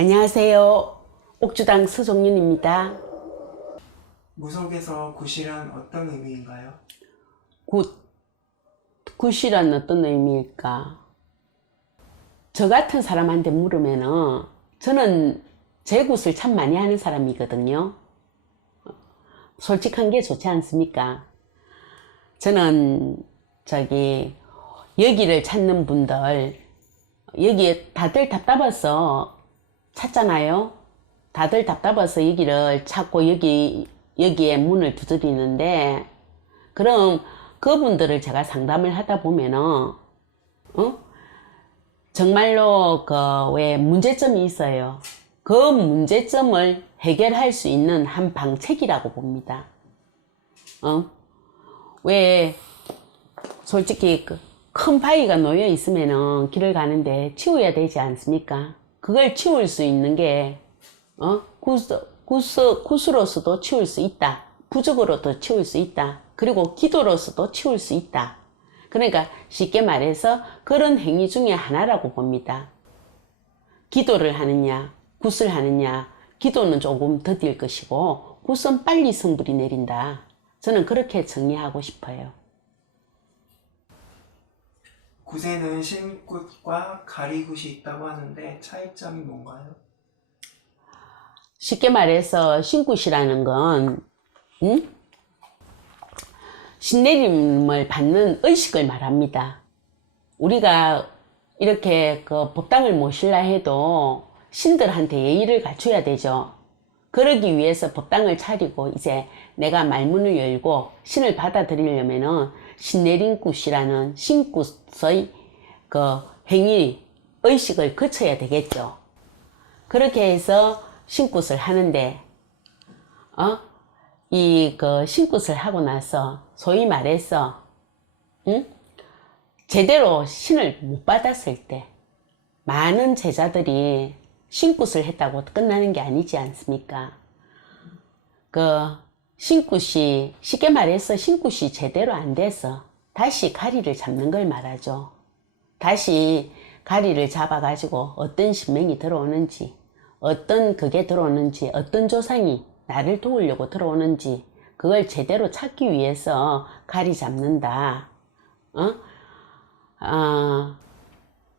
안녕하세요. 옥주당 서종윤입니다. 무속에서 굿이란 어떤 의미인가요? 굿이란 어떤 의미일까? 저 같은 사람한테 물으면은 저는 제 굿을 참 많이 하는 사람이거든요. 솔직한 게 좋지 않습니까? 저는 여기를 찾는 분들, 여기에 다들 답답해서 찾잖아요. 다들 답답해서 여기를 찾고 여기에 문을 두드리는데, 그럼 그분들을 제가 상담을 하다 보면은 정말로 왜 문제점이 있어요. 그 문제점을 해결할 수 있는 한 방책이라고 봅니다. 왜 솔직히 큰 바위가 놓여 있으면은 길을 가는데 치워야 되지 않습니까? 그걸 치울 수 있는 게 굿으로서도 치울 수 있다. 부적으로도 치울 수 있다. 그리고 기도로서도 치울 수 있다. 그러니까 쉽게 말해서 그런 행위 중에 하나라고 봅니다. 기도를 하느냐, 굿을 하느냐, 기도는 조금 더딜 것이고 굿은 빨리 성불이 내린다. 저는 그렇게 정리하고 싶어요. 굿에는 신굿과 가리굿이 있다고 하는데 차이점이 뭔가요? 쉽게 말해서 신굿이라는 건 신내림을 받는 의식을 말합니다. 우리가 이렇게 법당을 모실라 해도 신들한테 예의를 갖춰야 되죠. 그러기 위해서 법당을 차리고 이제 내가 말문을 열고 신을 받아들이려면은 신내림굿이라는 신굿의 행위, 의식을 거쳐야 되겠죠. 그렇게 해서 신굿을 하는데, 신굿을 하고 나서, 소위 말해서, 제대로 신을 못 받았을 때, 많은 제자들이 신굿을 했다고 끝나는 게 아니지 않습니까? 신굿이, 쉽게 말해서 신굿이 제대로 안 돼서 다시 가리를 잡는 걸 말하죠. 다시 가리를 잡아가지고 어떤 신명이 들어오는지, 어떤 그게 들어오는지, 어떤 조상이 나를 도우려고 들어오는지, 그걸 제대로 찾기 위해서 가리 잡는다.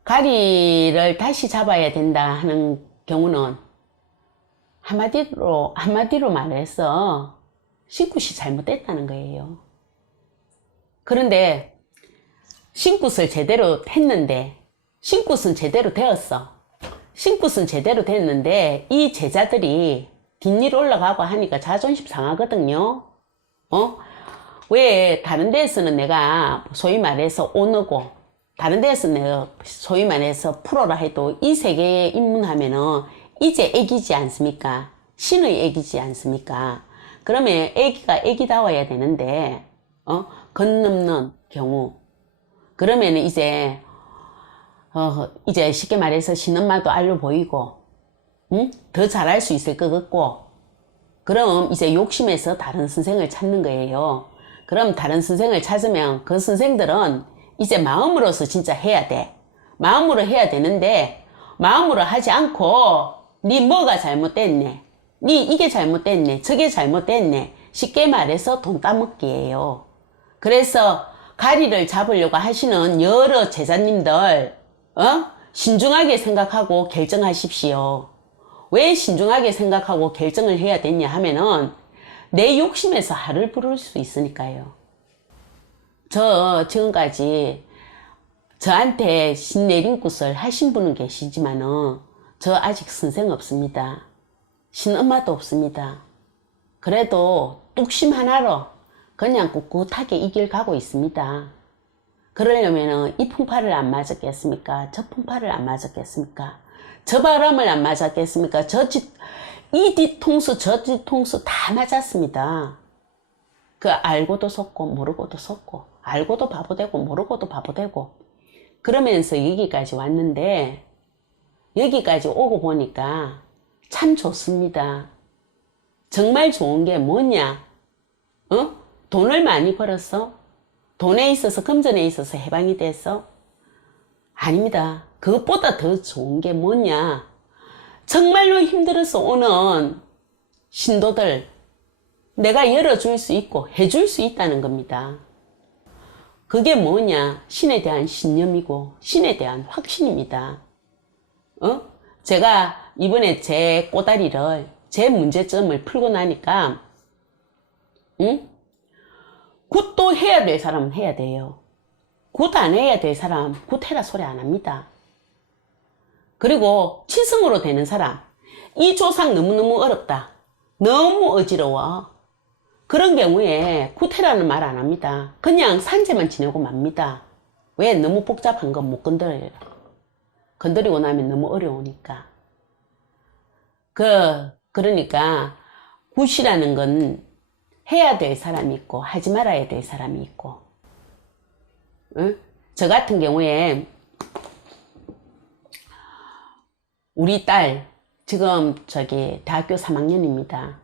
가리를 다시 잡아야 된다 하는 경우는 한마디로 말해서 신굿이 잘못됐다는 거예요. 그런데 신굿을 제대로 했는데, 신굿은 제대로 되었어. 신굿은 제대로 됐는데 이 제자들이 뒷일 올라가고 하니까 자존심 상하거든요. 왜 다른 데에서는 내가 소위 말해서 오너고, 다른 데에서는 내가 소위 말해서 프로라 해도 이 세계에 입문하면은 이제 애기지 않습니까? 신의 애기지 않습니까? 그러면 애기가 애기다워야 되는데 건넘는 경우, 그러면은 이제 쉽게 말해서 신엄마도 알로 보이고, 더 잘할 수 있을 것 같고, 그럼 이제 욕심에서 다른 선생을 찾는 거예요. 그럼 다른 선생을 찾으면 그 선생들은 이제 마음으로서 진짜 해야 돼. 마음으로 해야 되는데, 마음으로 하지 않고, 니 뭐가 잘못됐네. 니 이게 잘못됐네. 저게 잘못됐네. 쉽게 말해서 돈 따먹기예요. 그래서 가리를 잡으려고 하시는 여러 제자님들, 신중하게 생각하고 결정하십시오. 왜 신중하게 생각하고 결정을 해야 되냐 하면은 내 욕심에서 하를 부를 수 있으니까요. 지금까지 저한테 신내림굿을 하신 분은 계시지만은 저 아직 선생 없습니다. 신엄마도 없습니다. 그래도 뚝심 하나로 그냥 꿋꿋하게 이 길 가고 있습니다. 그러려면은 이 풍파를 안 맞았겠습니까? 저 풍파를 안 맞았겠습니까? 저 바람을 안 맞았겠습니까? 이 뒤통수 저 뒤통수 다 맞았습니다. 알고도 속고 모르고도 속고, 알고도 바보 되고 모르고도 바보 되고, 그러면서 여기까지 왔는데, 여기까지 오고 보니까 참 좋습니다. 정말 좋은 게 뭐냐? 돈을 많이 벌었어? 돈에 있어서, 금전에 있어서 해방이 됐어? 아닙니다. 그것보다 더 좋은 게 뭐냐? 정말로 힘들어서 오는 신도들 내가 열어줄 수 있고 해줄 수 있다는 겁니다. 그게 뭐냐? 신에 대한 신념이고 신에 대한 확신입니다. 제가 이번에 제 꼬다리를, 제 문제점을 풀고 나니까 굿도 해야 될 사람은 해야 돼요. 굿 안 해야 될 사람 굿 해라 소리 안 합니다. 그리고 치승으로 되는 사람, 이 조상 너무너무 어렵다, 너무 어지러워, 그런 경우에 굿해라는 말 안 합니다. 그냥 산재만 지내고 맙니다. 왜? 너무 복잡한 건 못 건드려요. 건드리고 나면 너무 어려우니까. 그러니까 굿이라는 건 해야 될 사람이 있고 하지 말아야 될 사람이 있고. 저 같은 경우에 우리 딸 지금 대학교 3학년입니다.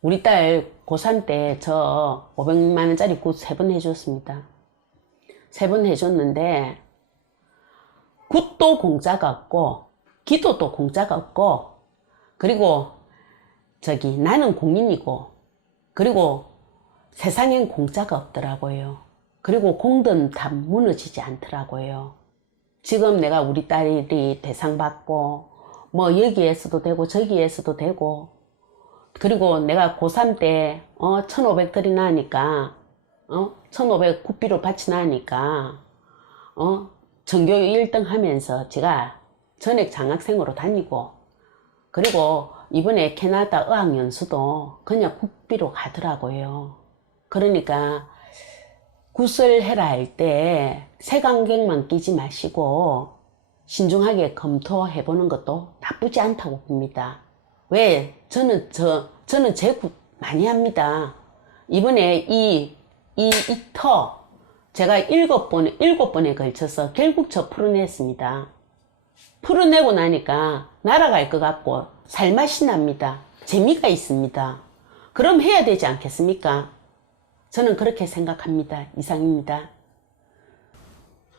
우리 딸 고3 때 저 500만 원짜리 굿 3번 해줬습니다. 3번 해줬는데 굿도 공짜가 없고 기도도 공짜가 없고, 그리고 나는 공인이고, 그리고 세상엔 공짜가 없더라고요. 그리고 공든 다 무너지지 않더라고요. 지금 내가 우리 딸이 대상 받고 뭐 여기에서도 되고 저기에서도 되고, 그리고 내가 고3 때 1,500들이 나니까 1,500 굿비로 받치 나니까 전교 1등 하면서 제가 전액 장학생으로 다니고, 그리고 이번에 캐나다 어학연수도 그냥 굿비로 가더라고요. 그러니까 굿을 해라 할 때 색안경만 끼지 마시고 신중하게 검토해 보는 것도 나쁘지 않다고 봅니다. 왜? 저는 제 굿 많이 합니다. 이번에 이 터 제가 7번에 걸쳐서 결국 저 풀어냈습니다. 풀어내고 나니까 날아갈 것 같고 살맛이 납니다. 재미가 있습니다. 그럼 해야 되지 않겠습니까? 저는 그렇게 생각합니다. 이상입니다.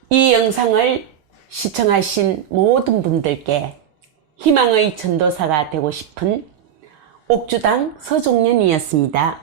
이 영상을 시청하신 모든 분들께 희망의 전도사가 되고 싶은 옥주당 서종년이었습니다.